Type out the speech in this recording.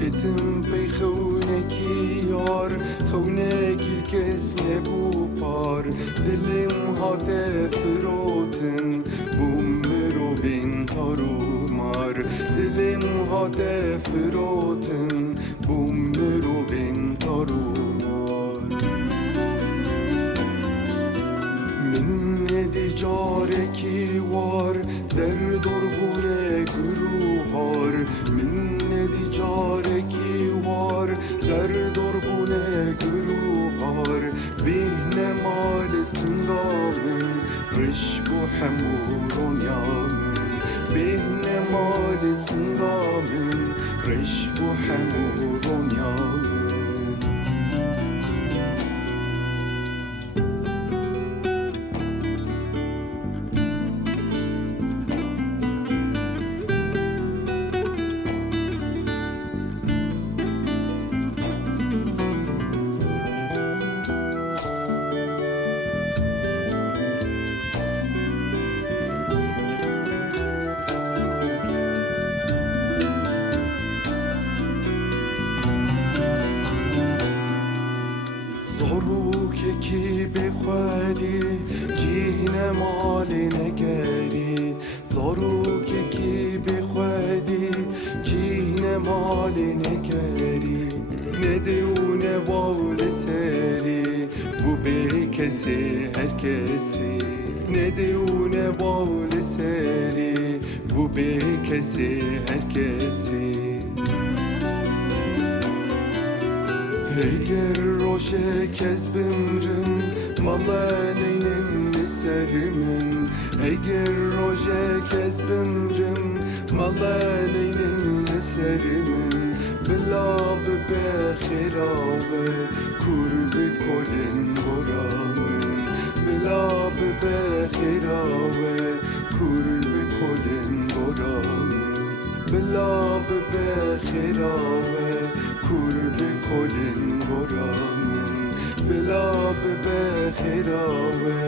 كتم بي خونكي يار خونكي الكس نبو بار دلم هاته فروتن بومرو بين تارو مار دلم هاته فروتن بومرو بين تارو مار من ندی جارکی وار در درگونه گروهار من ندی جارکی وار در درگونه گروهار بهن مال سنگامن رش بو حمورون یامن بهن مال سنگامن رش بو حمورون یامن زاروک کی بخوادی جیهن مال نگری زاروک کی بخوادی جیهن مال نگری ندیون بال سری بو به کسی هر کسی ندیون بال سری بو به کسی هر کسی Eğer roje kez bimrim malaneynin neserimin Eğer roje kez bimrim malaneynin neserimin Bila bebe khirawe kurbi kolin goramın Bila bebe khirawe kurbi kolin goramın Bila bebe khirawe kurbi kolin goramın Bila bebe khirawe